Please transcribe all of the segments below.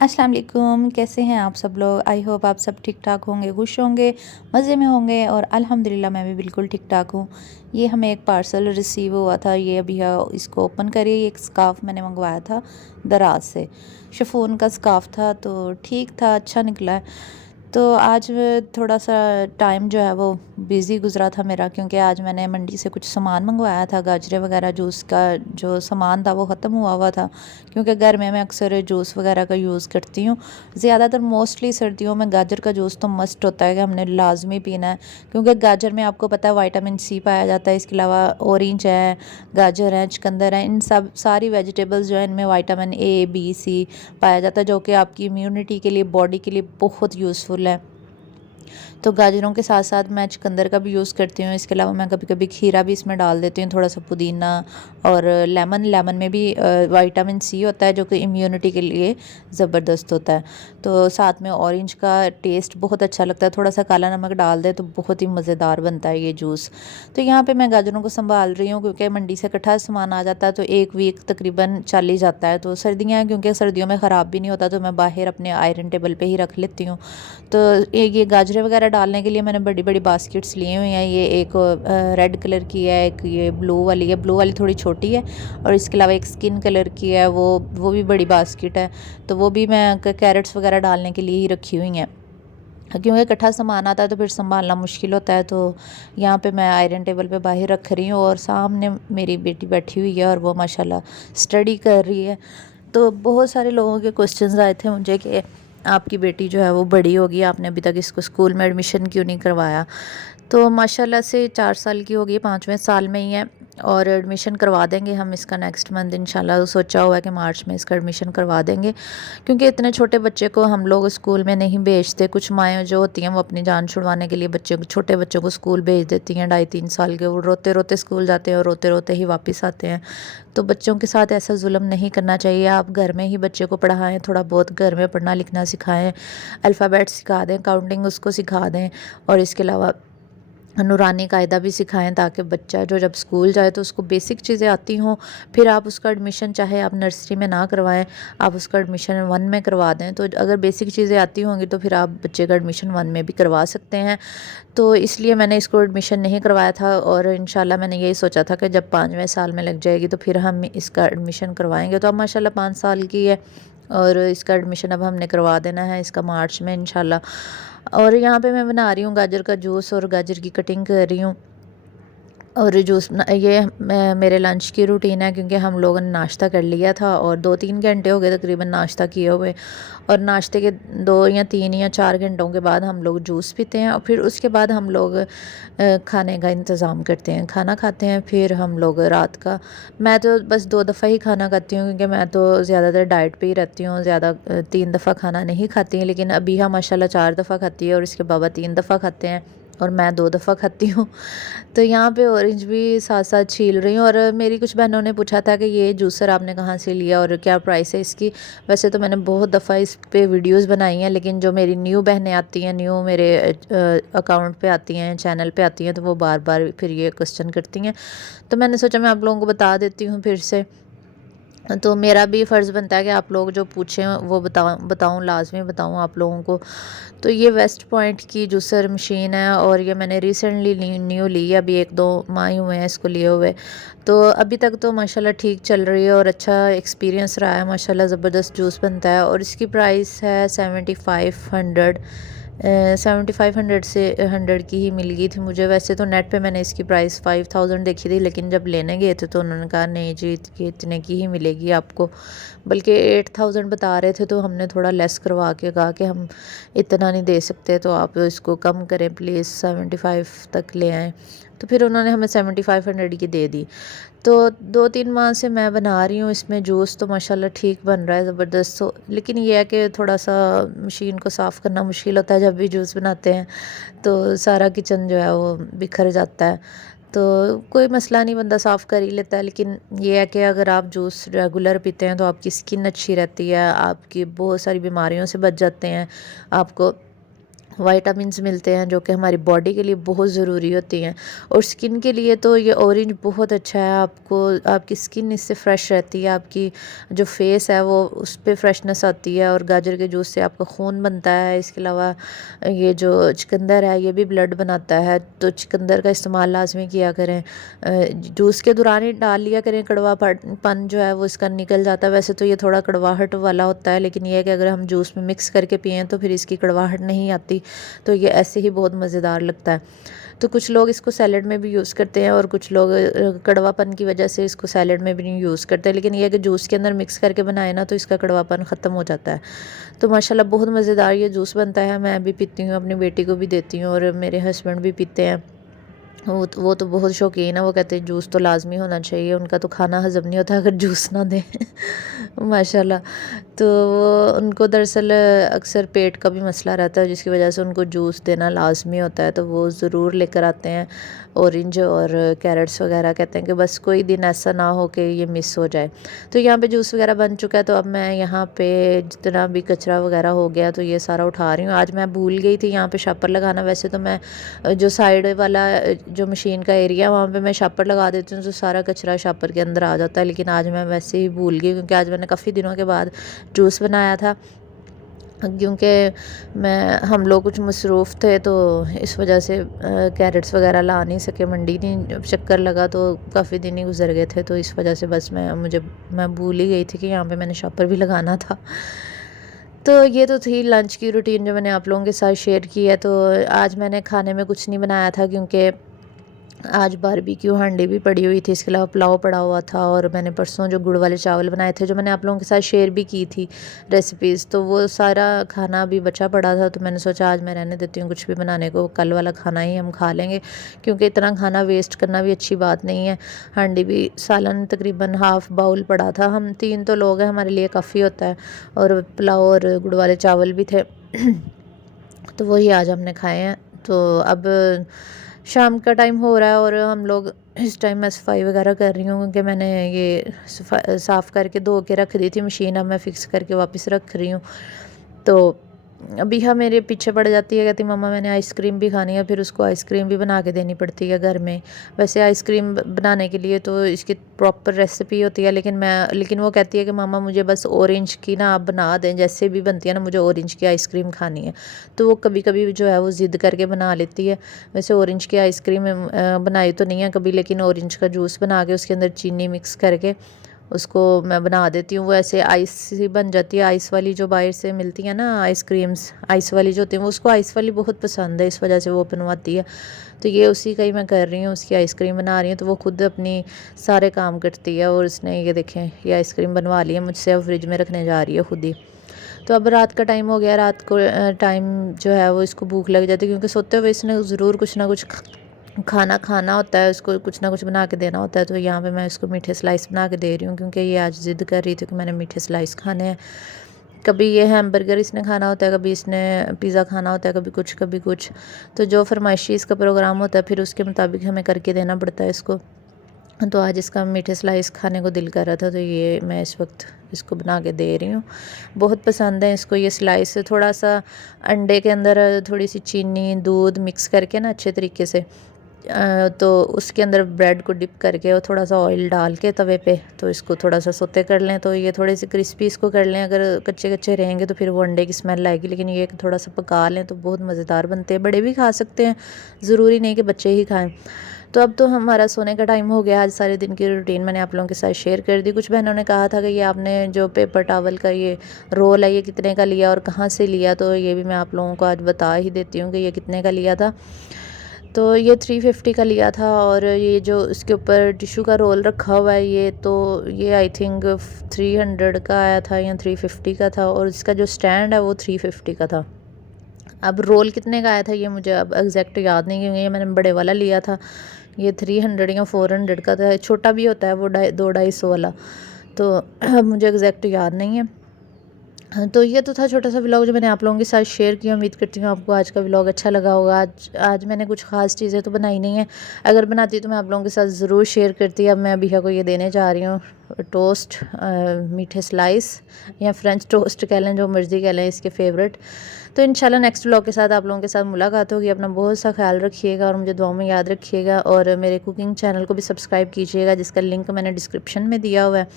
अस्सलाम वालेकुम, कैसे हैं आप सब लोग। आई होप आप सब ठीक ठाक होंगे, खुश होंगे, मज़े में होंगे और अल्हम्दुलिल्लाह मैं भी बिल्कुल ठीक ठाक हूँ। ये हमें एक पार्सल रिसीव हुआ था, ये अभी इसको ओपन करिए। ये एक स्काफ़ मैंने मंगवाया था दराज से, शिफॉन का स्काफ़ था, तो ठीक था, अच्छा निकला है। तो आज थोड़ा सा टाइम जो है वो बिज़ी गुज़रा था मेरा, क्योंकि आज मैंने मंडी से कुछ सामान मंगवाया था। गाजरे वगैरह जूस का जो सामान था वो ख़त्म हुआ हुआ था, क्योंकि घर में मैं अक्सर जूस वगैरह का यूज़ करती हूँ। ज़्यादातर मोस्टली सर्दियों में गाजर का जूस तो मस्ट होता है कि हमने लाजमी पीना है, क्योंकि गाजर में आपको पता है विटामिन सी पाया जाता है। इसके अलावा ऑरेंज है, गाजर है, चुकंदर है, इन सब सारी वेजिटेबल्स जो है इनमें विटामिन ए बी सी पाया जाता है, जो कि आपकी इम्यूनिटी के लिए, बॉडी के लिए बहुत यूज़फुल है। तो गाजरों के साथ साथ मैं चुकंदर का भी यूज़ करती हूँ। इसके अलावा मैं कभी कभी खीरा भी इसमें डाल देती हूँ, थोड़ा सा पुदीना और लेमन में भी विटामिन सी होता है, जो कि इम्यूनिटी के लिए ज़बरदस्त होता है। तो साथ में ऑरेंज का टेस्ट बहुत अच्छा लगता है, थोड़ा सा काला नमक डाल दे तो बहुत ही मज़ेदार बनता है ये जूस। तो यहाँ पे मैं गाजरों को संभाल रही हूँ, क्योंकि मंडी से इकट्ठा सामान आ जाता है तो एक वीक तकरीबन चल ही जाता है। तो सर्दियाँ हैं, क्योंकि सर्दियों में ख़राब भी नहीं होता, तो मैं बाहर अपने आयरन टेबल पे ही रख लेती हूँ। तो ये गाजरें वगैरह डालने के लिए मैंने बड़ी बड़ी बास्केट्स लिए हुई हैं। ये एक रेड कलर की है, एक ये ब्लू वाली है, ब्लू वाली थोड़ी छोटी है, और इसके अलावा एक स्किन कलर की है, वो भी बड़ी बास्केट है। तो वो भी मैं कैरेट्स वगैरह डालने के लिए ही रखी हुई हैं, क्योंकि इकट्ठा सामान आता है तो फिर संभालना मुश्किल होता है। तो यहाँ पे मैं आयरन टेबल पे बाहर रख रही हूँ, और सामने मेरी बेटी बैठी हुई है और वो माशाल्लाह स्टडी कर रही है। तो बहुत सारे लोगों के क्वेश्चंस आए थे मुझे कि आपकी बेटी जो है वो बड़ी होगी, आपने अभी तक इसको स्कूल में एडमिशन क्यों नहीं करवाया। तो माशाल्लाह से 4 साल की हो गई, 5वें साल में ही है, और एडमिशन करवा देंगे हम इसका नेक्स्ट मंथ इंशाल्लाह। सोचा हुआ है कि मार्च में इसका एडमिशन करवा देंगे, क्योंकि इतने छोटे बच्चे को हम लोग स्कूल में नहीं भेजते। कुछ माएँ जो होती हैं वो अपनी जान छुड़वाने के लिए छोटे बच्चों को स्कूल भेज देती हैं, 2.5-3 साल के। वो रोते रोते स्कूल जाते हैं और रोते रोते ही वापस आते हैं। तो बच्चों के साथ ऐसा जुल्म नहीं करना चाहिए। आप घर में ही बच्चे को पढ़ाएं, थोड़ा बहुत घर में पढ़ना लिखना सिखाएं, अल्फ़ाबेट सिखा दें, काउंटिंग उसको सिखा दें, और इसके अलावा नूरानी कायदा भी सिखाएं, ताकि बच्चा जो जब स्कूल जाए तो उसको बेसिक चीज़ें आती हों। फिर आप उसका एडमिशन, चाहे आप नर्सरी में ना करवाएं, आप उसका एडमिशन 1 में करवा दें। तो अगर बेसिक चीज़ें आती होंगी तो फिर आप बच्चे का एडमिशन 1 में भी करवा सकते हैं। तो इसलिए मैंने इसको एडमिशन नहीं करवाया था, और इंशाल्लाह मैंने यही सोचा था कि जब 5वें साल में लग जाएगी तो फिर हम इसका एडमिशन करवाएंगे। तो अब माशाल्लाह 5 साल की है, और इसका एडमिशन अब हमने करवा देना है इसका मार्च में इंशाल्लाह। और यहाँ पे मैं बना रही हूँ गाजर का जूस, और गाजर की कटिंग कर रही हूँ। और जूस ये मेरे लंच की रूटीन है, क्योंकि हम लोगों ने नाश्ता कर लिया था और 2-3 घंटे हो गए तकरीबन नाश्ता किए हुए। और नाश्ते के 2 या 3 या 4 घंटों के बाद हम लोग जूस पीते हैं, और फिर उसके बाद हम लोग खाने का इंतज़ाम करते हैं, खाना खाते हैं। फिर हम लोग रात का, मैं तो बस 2 दफ़ा ही खाना खाती हूँ, क्योंकि मैं तो ज़्यादातर डाइट पे ही रहती हूँ, ज़्यादा 3 दफ़ा खाना नहीं खाती। लेकिन अभी हम माशाल्लाह 4 दफ़ा खाती है, और इसके बाबा 3 दफ़ा खाते हैं, और मैं 2 दफ़ा खाती हूँ। तो यहाँ पे ऑरेंज भी साथ साथ छील रही हूँ। और मेरी कुछ बहनों ने पूछा था कि ये जूसर आपने कहाँ से लिया और क्या प्राइस है इसकी। वैसे तो मैंने बहुत दफ़ा इस पे वीडियोस बनाई हैं, लेकिन जो मेरी न्यू बहनें आती हैं, न्यू मेरे अकाउंट पे आती हैं, चैनल पे आती हैं, तो वो बार बार फिर ये क्वेश्चन करती हैं। तो मैंने सोचा मैं आप लोगों को बता देती हूँ फिर से। तो मेरा भी फ़र्ज़ बनता है कि आप लोग जो पूछें वो बताऊँ, लाज़मी बताऊँ आप लोगों को। तो ये वेस्ट पॉइंट की जूसर मशीन है, और ये मैंने रिसेंटली न्यू ली है, अभी 1-2 माह ही हुए हैं इसको लिए हुए। तो अभी तक तो माशाल्लाह ठीक चल रही है, और अच्छा एक्सपीरियंस रहा है माशाल्लाह, ज़बरदस्त जूस बनता है। और इसकी प्राइस है 7500, 7500 से 100 की ही मिल गई थी मुझे। वैसे तो नेट पे मैंने इसकी प्राइस 5000 देखी थी, लेकिन जब लेने गए थे तो उन्होंने कहा नहीं जी, ये इतने की ही मिलेगी आपको, बल्कि 8000 बता रहे थे। तो हमने थोड़ा लेस करवा के कहा कि हम इतना नहीं दे सकते, तो आप इसको कम करें प्लीज़, 75 तक ले आएँ। तो फिर उन्होंने हमें 7500 की दे दी। तो 2-3 माह से मैं बना रही हूँ इसमें जूस, तो माशाल्लाह ठीक बन रहा है, ज़बरदस्त। तो लेकिन ये है कि थोड़ा सा मशीन को साफ़ करना मुश्किल होता है जब भी जूस बनाते हैं, तो सारा किचन जो है वो बिखर जाता है। तो कोई मसला नहीं, बंदा साफ़ कर ही लेता है। लेकिन ये है कि अगर आप जूस रेगुलर पीते हैं तो आपकी स्किन अच्छी रहती है, आपकी बहुत सारी बीमारियों से बच जाते हैं, आपको विटामिन्स मिलते हैं जो कि हमारी बॉडी के लिए बहुत ज़रूरी होती हैं। और स्किन के लिए तो ये ऑरेंज बहुत अच्छा है, आपको आपकी स्किन इससे फ्रेश रहती है, आपकी जो फेस है वो उस पे फ्रेशनेस आती है। और गाजर के जूस से आपका खून बनता है। इसके अलावा ये जो चुकंदर है ये भी ब्लड बनाता है, तो चुकंदर का इस्तेमाल लाजमी किया करें। जूस के दौरान ही डाल लिया करें, कड़वापन जो है वो इसका निकल जाता है। वैसे तो ये थोड़ा कड़वाहट वाला होता है, लेकिन ये है कि अगर हम जूस में मिक्स करके पिएँ तो फिर इसकी कड़वाहट नहीं आती, तो ये ऐसे ही बहुत मज़ेदार लगता है। तो कुछ लोग इसको सैलड में भी यूज़ करते हैं और कुछ लोग कड़वापन की वजह से इसको सैलड में भी नहीं यूज़ करते, लेकिन ये है कि जूस के अंदर मिक्स करके बनाए ना तो इसका कड़वापन ख़त्म हो जाता है। तो माशाल्लाह बहुत मज़ेदार ये जूस बनता है। मैं भी पीती हूँ, अपनी बेटी को भी देती हूँ और मेरे हस्बैंड भी पीते हैं। वो तो बहुत शौकीन है, वो कहते हैं जूस तो लाज़मी होना चाहिए, उनका तो खाना हज़म नहीं होता अगर जूस ना दें माशाल्लाह। तो वो उनको दरअसल अक्सर पेट का भी मसला रहता है, जिसकी वजह से उनको जूस देना लाज़मी होता है, तो वो ज़रूर लेकर आते हैं ऑरेंज और कैरेट्स वगैरह। कहते हैं कि बस कोई दिन ऐसा ना हो कि ये मिस हो जाए। तो यहाँ पे जूस वगैरह बन चुका है, तो अब मैं यहाँ पे जितना भी कचरा वगैरह हो गया तो ये सारा उठा रही हूँ। आज मैं भूल गई थी यहाँ पे शापर लगाना। वैसे तो मैं जो साइड वाला जो मशीन का एरिया वहाँ पे मैं शापर लगा देती हूँ तो सारा कचरा शापर के अंदर आ जाता है, लेकिन आज मैं वैसे ही भूल गई क्योंकि आज मैंने काफ़ी दिनों के बाद जूस बनाया था। क्योंकि हम लोग कुछ मसरूफ़ थे तो इस वजह से कैरेट्स वगैरह ला नहीं सके, मंडी नहीं चक्कर लगा तो काफ़ी दिन ही गुजर गए थे, तो इस वजह से बस मैं भूल ही गई थी कि यहाँ पे मैंने शॉपर भी लगाना था। तो ये तो थी लंच की रूटीन जो मैंने आप लोगों के साथ शेयर की है। तो आज मैंने खाने में कुछ नहीं बनाया था क्योंकि आज बारबेक्यू हांडी भी पड़ी हुई थी, इसके अलावा पुलाव पड़ा हुआ था और मैंने परसों जो गुड़ वाले चावल बनाए थे जो मैंने आप लोगों के साथ शेयर भी की थी रेसिपीज़, तो वो सारा खाना अभी बचा पड़ा था। तो मैंने सोचा आज मैं रहने देती हूँ कुछ भी बनाने को, कल वाला खाना ही हम खा लेंगे क्योंकि इतना खाना वेस्ट करना भी अच्छी बात नहीं है। हांडी भी सालन तकरीबन हाफ़ बाउल पड़ा था, हम 3 तो लोग हैं, हमारे लिए काफ़ी होता है। और पुलाव और गुड़ वाले चावल भी थे तो वही आज हमने खाए हैं। तो अब शाम का टाइम हो रहा है और हम लोग इस टाइम मैं सफाई वगैरह कर रही हूँ क्योंकि मैंने ये साफ़ करके धो के रख दी थी मशीन, अब मैं फ़िक्स करके वापस रख रही हूँ। तो अभी हाँ मेरे पीछे पड़ जाती है, कहती मम्मा मैंने आइसक्रीम भी खानी है, फिर उसको आइसक्रीम भी बना के देनी पड़ती है घर में। वैसे आइसक्रीम बनाने के लिए तो इसकी प्रॉपर रेसिपी होती है, लेकिन वो कहती है कि मामा मुझे बस ऑरेंज की ना आप बना दें, जैसे भी बनती है ना मुझे ऑरेंज की आइसक्रीम खानी है। तो वो कभी कभी जो है वो ज़िद करके बना लेती है। वैसे ऑरेंज की आइसक्रीम बनाई तो नहीं है कभी, लेकिन ऑरेंज का जूस बना के उसके अंदर चीनी मिक्स करके उसको मैं बना देती हूँ। वो ऐसे आइस सी बन जाती है, आइस वाली जो बाहर से मिलती है ना आइसक्रीम्स आइस वाली जो होती है, वो उसको आइस वाली बहुत पसंद है, इस वजह से वो बनवाती है। तो ये उसी का ही मैं कर रही हूँ, उसकी आइसक्रीम बना रही हूँ। तो वो खुद अपनी सारे काम करती है और उसने ये देखें ये आइसक्रीम बनवा ली है मुझसे, अब फ्रिज में रखने जा रही है खुद ही। तो अब रात का टाइम हो गया, रात को टाइम जो है वो इसको भूख लग जाती है क्योंकि सोते हुए इसने ज़रूर कुछ ना कुछ खाना खाना होता है, उसको कुछ ना कुछ बना के देना होता है। तो यहाँ पे मैं इसको मीठे स्लाइस बना के दे रही हूँ क्योंकि ये आज ज़िद कर रही थी कि मैंने मीठे स्लाइस खाने हैं। कभी ये हैमबर्गर इसने खाना होता है, कभी इसने पिज़्ज़ा खाना होता है, कभी कुछ कभी कुछ। तो जो फरमाइशी इसका प्रोग्राम होता है फिर उसके मुताबिक हमें करके देना पड़ता है इसको। तो आज इसका मीठे स्लाइस खाने को दिल कर रहा था, तो ये मैं इस वक्त इसको बना के दे रही हूँ। बहुत पसंद है इसको ये स्लाइस। थोड़ा सा अंडे के अंदर थोड़ी सी चीनी दूध मिक्स करके ना अच्छे तरीके से तो उसके अंदर ब्रेड को डिप करके और थोड़ा सा ऑयल डाल के तवे पे तो इसको थोड़ा सा सोते कर लें, तो ये थोड़े से क्रिस्पी इसको कर लें। अगर कच्चे कच्चे रहेंगे तो फिर वो अंडे की स्मेल आएगी, लेकिन ये थोड़ा सा पका लें तो बहुत मज़ेदार बनते हैं। बड़े भी खा सकते हैं, ज़रूरी नहीं कि बच्चे ही खाएं। तो अब तो हमारा सोने का टाइम हो गया। आज सारे दिन की रूटीन मैंने आप लोगों के साथ शेयर कर दी। कुछ बहनों ने कहा था कि ये आपने जो पेपर टावल का ये रोल है ये कितने का लिया और कहाँ से लिया, तो ये भी मैं आप लोगों को आज बता ही देती हूँ कि ये कितने का लिया था। तो ये 350 का लिया था और ये जो इसके ऊपर टिशू का रोल रखा हुआ है ये आई थिंक 300 का आया था या 350 का था, और इसका जो स्टैंड है वो 350 का था। अब रोल कितने का आया था ये मुझे अब एग्जैक्ट याद नहीं, क्योंकि ये मैंने बड़े वाला लिया था। ये 300 या 400 का था, छोटा भी होता है वो 200-250 वाला, तो अब मुझे एग्जैक्ट याद नहीं है। तो ये तो था छोटा सा व्लॉग जो मैंने आप लोगों के साथ शेयर किया। उम्मीद करती हूँ आपको आज का व्लॉग अच्छा लगा होगा। आज मैंने कुछ ख़ास चीज़ें तो बनाई नहीं है, अगर बनाती तो मैं आप लोगों के साथ ज़रूर शेयर करती। अब मैं अभिया को ये देने जा रही हूँ टोस्ट, मीठे स्लाइस या फ्रेंच टोस्ट कह लें, जो मर्ज़ी कह लें, इसके फेवरेट। तो इंशाल्लाह नेक्स्ट व्लॉग के साथ आप लोगों के साथ मुलाकात होगी। अपना बहुत सा ख्याल रखिएगा और मुझे दुआ में याद रखिएगा, और मेरे कुकिंग चैनल को भी सब्सक्राइब कीजिएगा, जिसका लिंक मैंने डिस्क्रिप्शन में दिया हुआ है।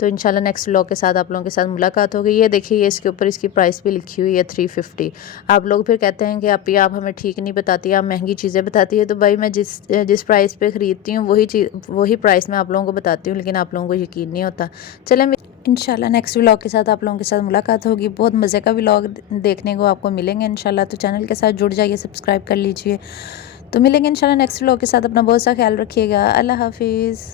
तो इंशाल्लाह नेक्स्ट व्लॉग के साथ आप लोगों के साथ मुलाकात होगी। ये देखिए, ये इसके ऊपर इसकी प्राइस भी लिखी हुई है 350। आप लोग फिर कहते हैं कि आप हमें ठीक नहीं बताती, आप महंगी चीज़ें बताती है। तो भाई मैं जिस प्राइस पे ख़रीदती हूँ वही प्राइस मैं आप लोगों को बताती हूँ, लेकिन आप लोगों को यकीन नहीं होता। चलें, इंशाल्लाह नेक्स्ट व्लॉग के साथ आप लोगों के साथ मुलाकात होगी। बहुत मज़े का व्लॉग देखने को आपको मिलेंगे इंशाल्लाह। तो चैनल के साथ जुड़ जाइए, सब्सक्राइब कर लीजिए। तो मिलेंगे इंशाल्लाह नेक्स्ट व्लॉग के साथ। अपना बहुत सा ख्याल रखिएगा। अल्लाह हाफिज़।